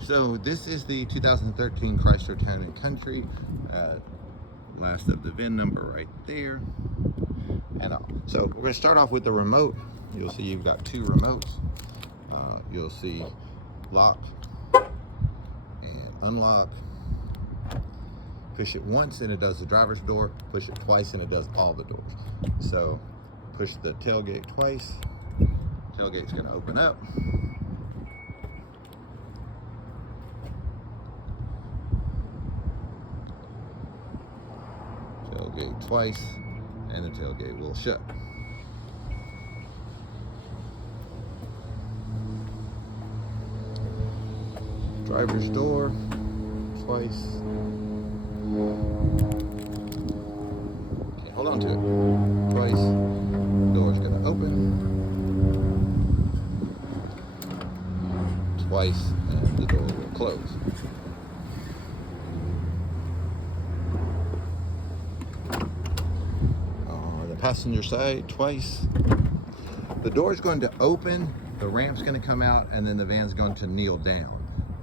So this is the 2013 Chrysler Town & Country. Last of the VIN number right there. And so we're going to start off with the remote. You'll see you've got two remotes. You'll see lock and unlock. Push it once and it does the driver's door. Push it twice and it does all the doors. So push the tailgate twice. Tailgate's going to open up. Tailgate twice and the tailgate will shut. Driver's door twice. Okay, hold on to it. Twice. Door's gonna open. Twice and the door will close. On the passenger side twice. The door's going to open, the ramp's going to come out, and then the van's going to kneel down.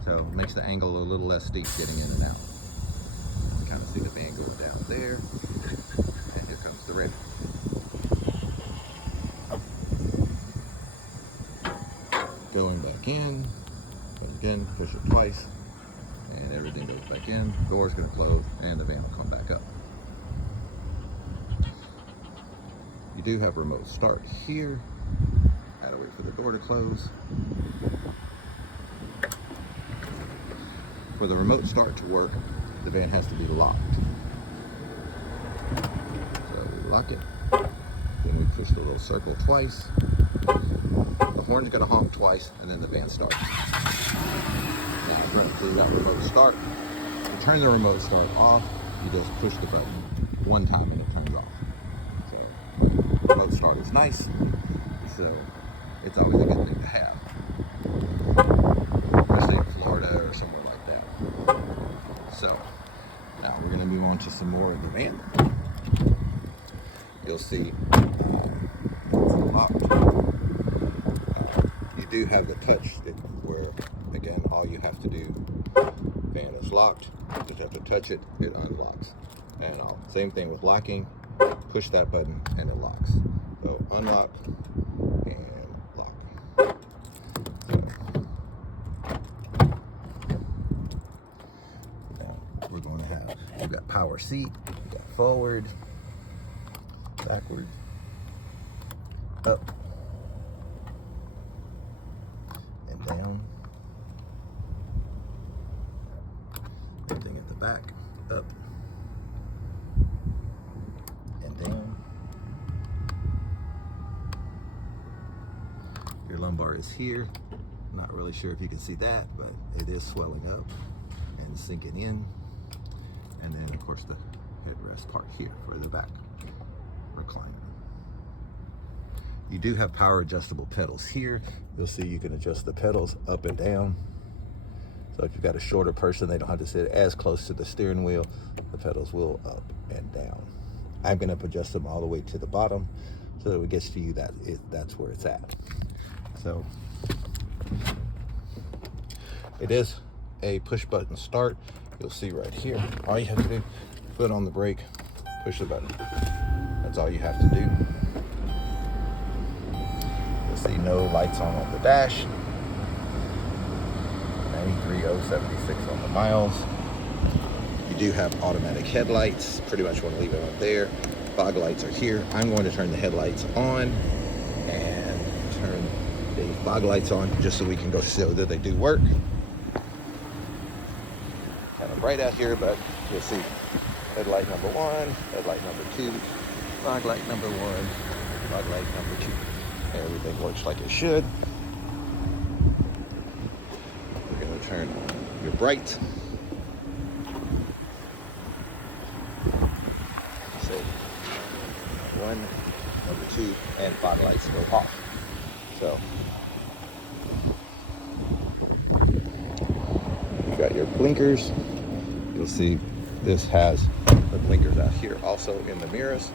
So it makes the angle a little less steep getting in and out. You can kind of see the van going down there. And here comes the ready. Going back in. Again, push it twice. And everything goes back in. Door's going to close and the van will come back up. You do have remote start here. Gotta wait for the door to close. For the remote start to work, the van has to be locked. So we lock it, then we push the little circle twice. The horn's gonna honk twice, and then the van starts. Now I'm going to clean that remote start. To turn the remote start off, you just push the button one time and it turns off. So remote start is nice, so it's always a good thing to have, especially in Florida or somewhere like that. So now we're going to move on to some more of the van. You'll see it's locked. You do have the touch where, again, all you have to do, van is locked, you just have to touch it, it unlocks. And same thing with locking, push that button and it locks. So unlock and lock. So now we're going to have, we've got power seat, we've got forward, backward, up, and down. Everything at the back, up and down. Your lumbar is here. Not really sure if you can see that, but it is swelling up and sinking in. And then of course the headrest part here for the back recliner. You do have power adjustable pedals here. You'll see you can adjust the pedals up and down. So if you've got a shorter person, they don't have to sit as close to the steering wheel. The pedals will up and down. I'm going to adjust them all the way to the bottom so that when it gets to you, that's where it's at. So it is a push button start. You'll see right here. All you have to do, foot on the brake, push the button. That's all you have to do. You'll see no lights on the dash. 93,076 on the miles. You do have automatic headlights. Pretty much want to leave it up there. Fog lights are here. I'm going to turn the headlights on and turn the fog lights on just so we can go show that they do work. Kind of bright out here, but you'll see headlight number 1, headlight number 2, fog light number 1, fog light number 2. Everything works like it should. We're going to turn on your bright. So 1, number 2, and fog lights go off. So you got your blinkers. You'll see this has the blinkers out here also in the mirrors.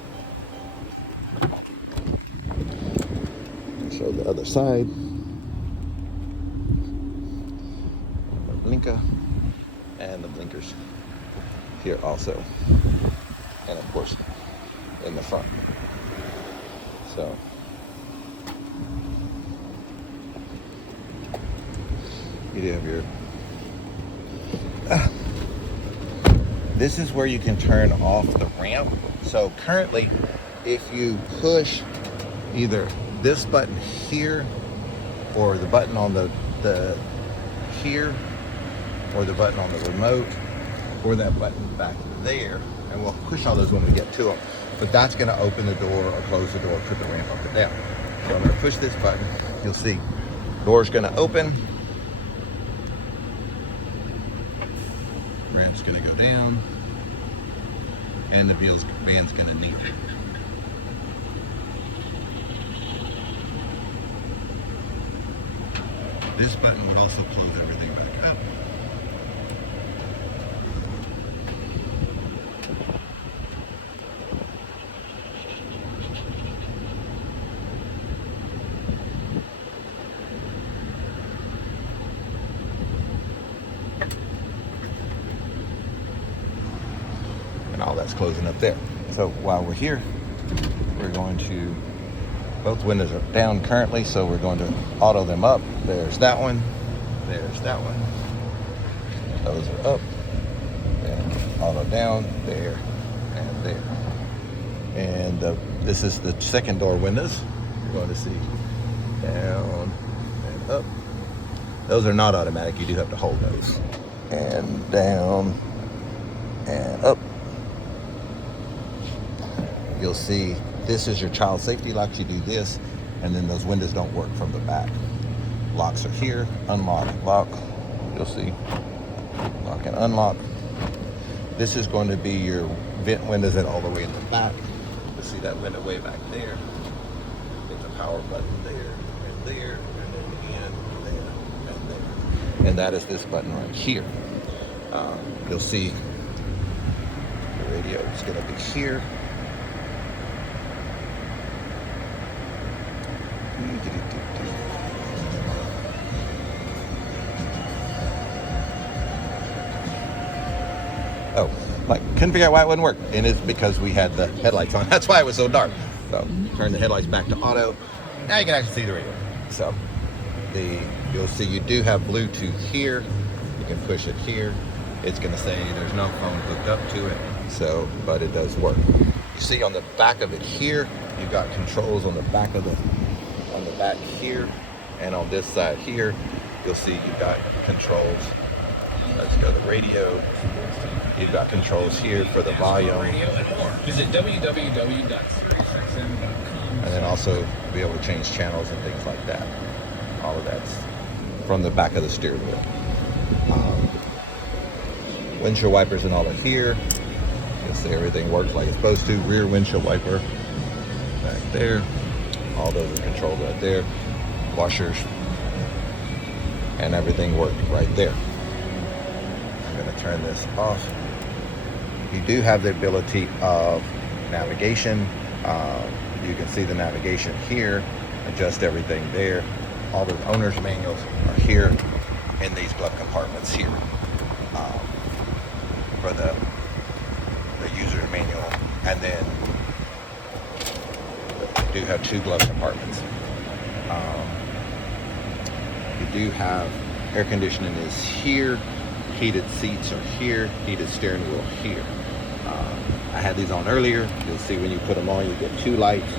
Show the other side. blinker, and the blinkers here also, and of course in the front. So you do have your this is where you can turn off the ramp. So currently, if you push either this button here or the button on the here, or the button on the remote, or that button back there, and we'll push all those when we get to them, but that's going to open the door or close the door, put the ramp up and down. So I'm going to push this button. You'll see door's going to open, ramp's going to go down, and the van's going to kneel. This button would also close everything back up. And all that's closing up there. So while we're here, we're going to, both windows are down currently, so we're going to auto them up. There's that one, there's that one. Those are up, and auto down, there, and there. And this is the second door windows. You're going to see down and up. Those are not automatic, you do have to hold those. And down and up. You'll see this is your child safety locks. You do this, and then those windows don't work from the back. Locks are here, unlock, lock. You'll see, lock and unlock. This is going to be your vent windows that all the way in the back. You'll see that window way back there. There's a power button there, and there, and then again, there, and there. And that is this button right here. You'll see the radio is going to be here. Oh, like couldn't figure out why it wouldn't work, and it's because we had the headlights on. That's why it was so dark. So turn the headlights back to auto. Now you can actually see the radio. So you'll see you do have Bluetooth here. You can push it here. It's going to say there's no phone hooked up to it. So, but it does work. You see on the back of it here, you've got controls on the back of on the back here, and on this side here, you'll see you've got controls. Let's go to the radio. You've got controls here for the volume. Visit www.SiriusXM.com. And then also be able to change channels and things like that. All of that's from the back of the steering wheel. Windshield wipers and all of here. You'll see everything works like it's supposed to. Rear windshield wiper back there. All those are controlled right there. Washers. And everything worked right there. I'm going to turn this off. You do have the ability of navigation. You can see the navigation here. Adjust everything there. All the owner's manuals are here in these glove compartments here. For the user manual, and then you do have two glove compartments. You do have air conditioning is here, heated seats are here, heated steering wheel here. I had these on earlier. You'll see when you put them on, you get two lights,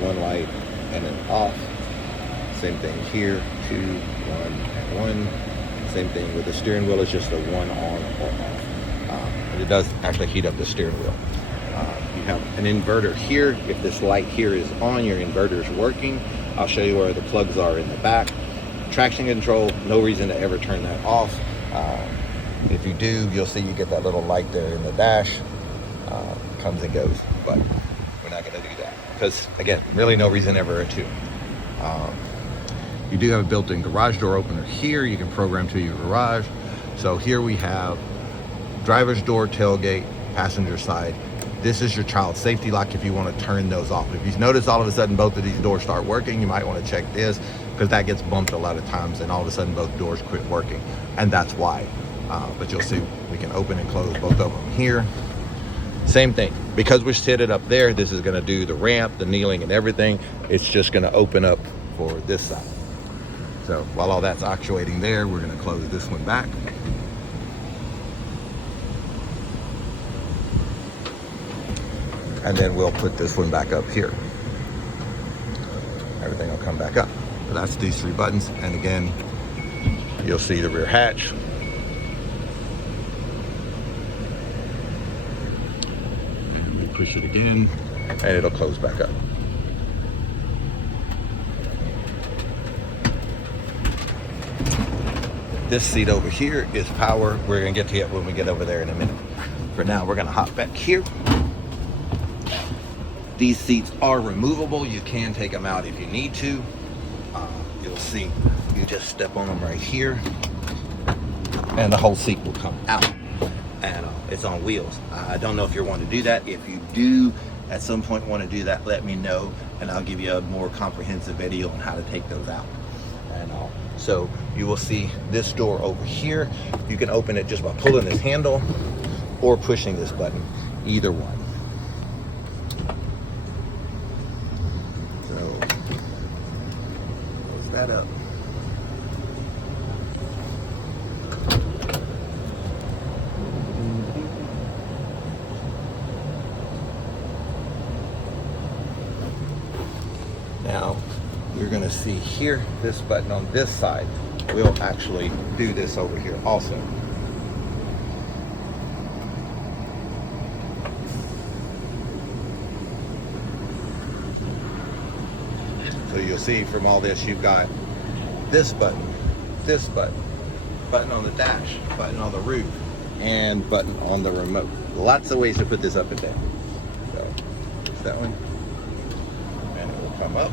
one light and then off. Same thing here, 2, 1, and 1. Same thing with the steering wheel, it's just a one on or off. It does actually heat up the steering wheel. You have an inverter here. If this light here is on, your inverter is working. I'll show you where the plugs are in the back. Traction control, no reason to ever turn that off. If you do, you'll see you get that little light there in the dash. Comes and goes, but we're not going to do that because, again, really no reason ever to. You do have a built-in garage door opener here. You can program to your garage. So here we have driver's door, tailgate, passenger side. This is your child safety lock if you want to turn those off. If you notice all of a sudden both of these doors start working, you might want to check this. because that gets bumped a lot of times, and all of a sudden both doors quit working, and that's why. But you'll see we can open and close both of them here. Same thing, because we're seated up there, this is going to do the ramp, the kneeling, and everything. It's just going to open up for this side. So while all that's actuating there, we're going to close this one back. And then we'll put this one back up here. Everything will come back up. So that's these 3 buttons. And again, you'll see the rear hatch. And we'll push it again, and it'll close back up. This seat over here is power. We're gonna get to it when we get over there in a minute. For now, we're gonna hop back here. These seats are removable. You can take them out if you need to. You'll see, you just step on them right here, and the whole seat will come out. And it's on wheels. I don't know if you want to do that. If you do at some point want to do that, let me know, and I'll give you a more comprehensive video on how to take those out. And so you will see this door over here. You can open it just by pulling this handle or pushing this button, either one. That up. Now you're going to see here, this button on this side will actually do this over here also. So you'll see from all this, you've got this button, button on the dash, button on the roof, and button on the remote. Lots of ways to put this up and down. So it's that one, and it will come up.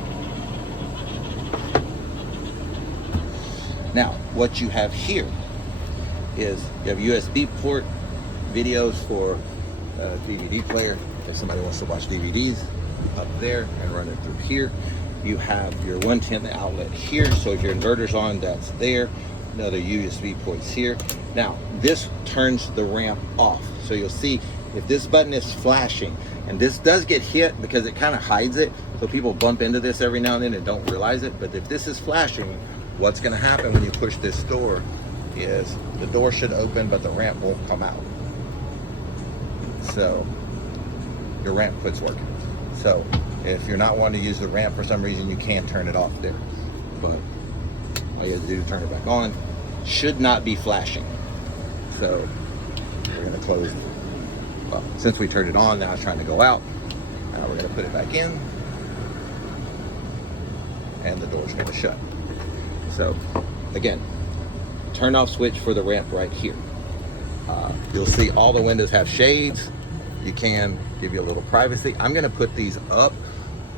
Now, what you have here is you have USB port, videos for a DVD player. If somebody wants to watch DVDs, up there and run it through here. You have your 110 outlet here, so if your inverter's on, that's there. Another USB ports here. Now, this turns the ramp off. So you'll see if this button is flashing, and this does get hit because it kind of hides it, so people bump into this every now and then and don't realize it. But if this is flashing, what's going to happen when you push this door is the door should open, but the ramp won't come out. So your ramp quits working. So if you're not wanting to use the ramp for some reason, you can turn it off there. But all you have to do is turn it back on. Should not be flashing. So we're going to close. Well, since we turned it on, now it's trying to go out. Now we're going to put it back in. And the door's going to shut. So again, turn off switch for the ramp right here. You'll see all the windows have shades. You can give you a little privacy. I'm going to put these up,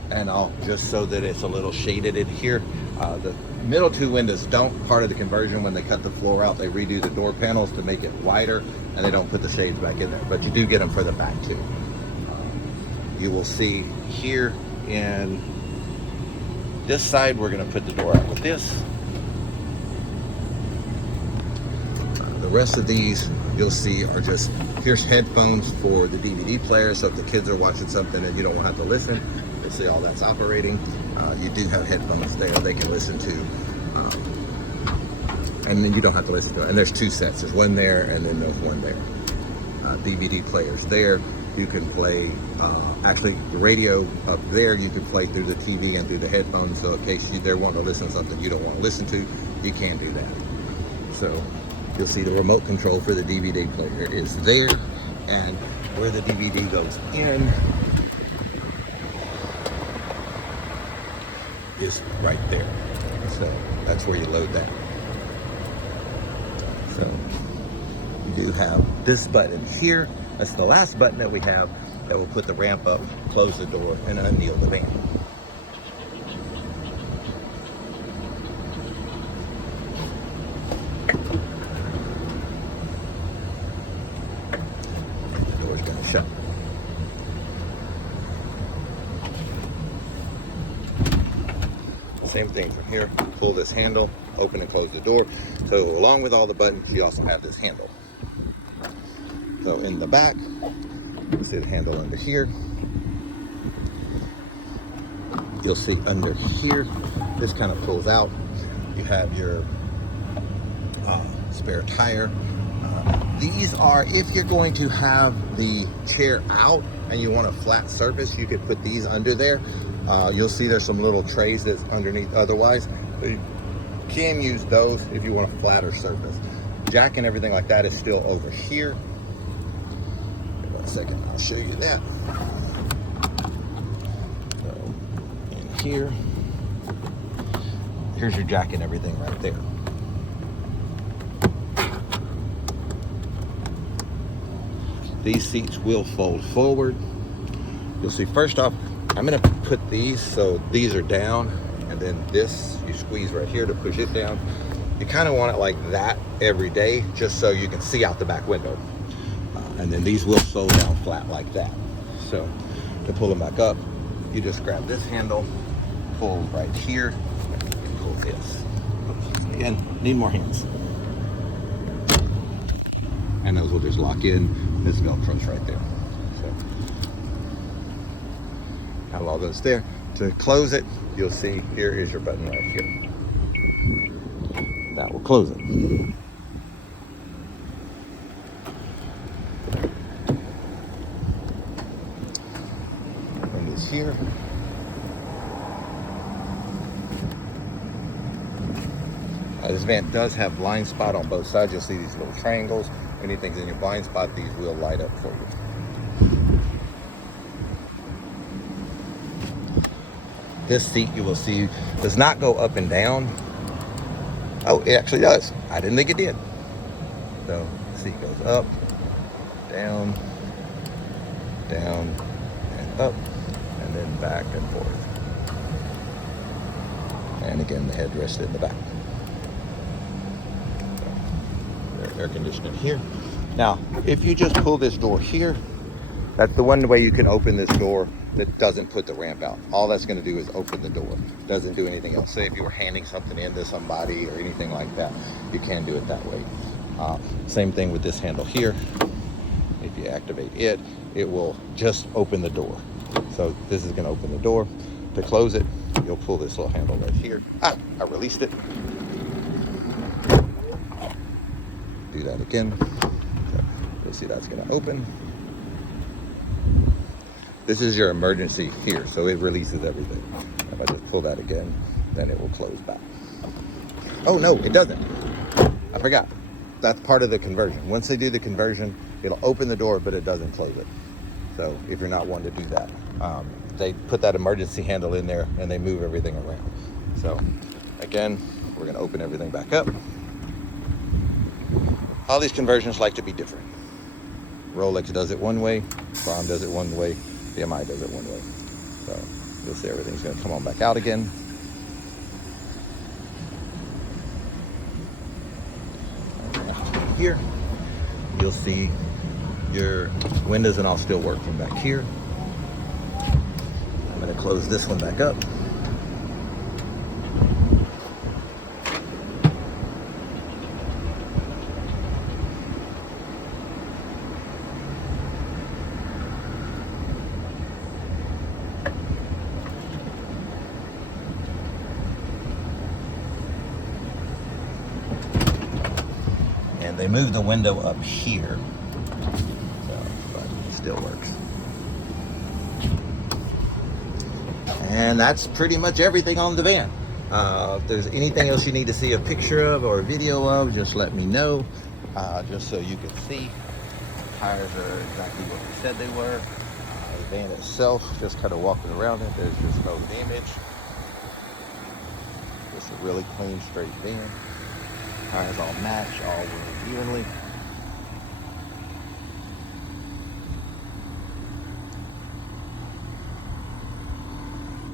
and I'll just so that it's a little shaded in here. The middle 2 windows don't. Part of the conversion, when they cut the floor out, they redo the door panels to make it wider, and they don't put the shades back in there, but you do get them for the back too. You will see here in this side, we're going to put the door out with this. The rest of these you'll see are just, here's headphones for the DVD player, so if the kids are watching something and you don't want to have to listen, you'll see all that's operating. You do have headphones there they can listen to, and then you don't have to listen to it. And there's 2 sets, there's one there and then there's one there. DVD players there, you can play, actually the radio up there, you can play through the TV and through the headphones, so in case they're wanting to listen to something you don't want to listen to, you can do that. So you'll see the remote control for the DVD player is there, and where the DVD goes in is right there. So that's where you load that. So you do have this button here. That's the last button that we have that will put the ramp up, close the door, and unkneel the van. Shut. Same thing from here. Pull this handle, open and close the door. So along with all the buttons, you also have this handle. So in the back, you see the handle under here. You'll see under here, this kind of pulls out. You have your spare tire. These are, if you're going to have the chair out and you want a flat surface, you could put these under there. You'll see there's some little trays that's underneath otherwise. You can use those if you want a flatter surface. Jack and everything like that is still over here. Give me a second, I'll show you that. So in here, here's your jack and everything right there. These seats will fold forward. You'll see, first off, I'm gonna put these, so these are down, and then this, you squeeze right here to push it down. You kind of want it like that every day, just so you can see out the back window. And then these will fold down flat like that. So to pull them back up, you just grab this handle, pull right here, and pull this. Again, need more hands. And those will just lock in. This Velcro's right there. So have all those there. To close it, you'll see here is your button right here. That will close it. And it's here. This van does have blind spot on both sides. You'll see these little triangles. Anything's in your blind spot, these will light up for you. This seat, you will see, does not go up and down. Oh, it actually does. I didn't think it did. So the seat goes up, down, down, and up, and then back and forth. And again, the headrest in the back. Air conditioning here. Now, if you just pull this door here, that's the one way you can open this door that doesn't put the ramp out. All that's going to do is open the door. Doesn't do anything else. Say if you were handing something in to somebody or anything like that, you can do it that way. Same thing with this handle here. If you activate it, it will just open the door. So this is going to open the door. To close it, you'll pull this little handle right here. I released it. Do that again. So you'll see that's going to open. This is your emergency here, so it releases everything. If I just pull that again, then it will close back. Oh no, it doesn't. I forgot. That's part of the conversion. Once they do the conversion, it'll open the door, but it doesn't close it. So if you're not wanting to do that, they put that emergency handle in there and they move everything around. So again, we're going to open everything back up. All these conversions like to be different. Rollx does it one way, Farm does it one way, BMI does it one way. So you'll see everything's going to come on back out again. Here, you'll see your windows and all still work from back here. I'm going to close this one back up. And they moved the window up here, so, but it still works. And that's pretty much everything on the van. If there's anything else you need to see a picture of or a video of, just let me know, just so you can see. Tires are exactly what we said they were. The van itself, just kind of walking around it, there's just no damage. Just a really clean, straight van. Tires all match, all work evenly.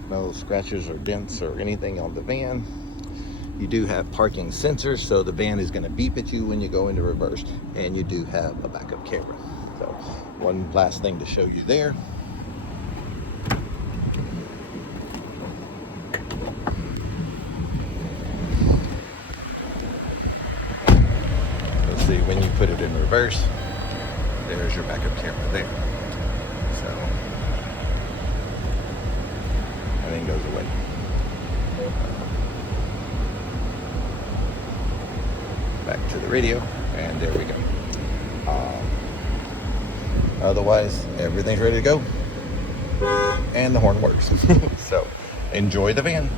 No scratches or dents or anything on the van. You do have parking sensors, so the van is going to beep at you when you go into reverse, and you do have a backup camera. So one last thing to show you there. you put it in reverse, there's your backup camera there. So everything goes away. Back to the radio, and there we go. Otherwise, everything's ready to go, and the horn works. So enjoy the van.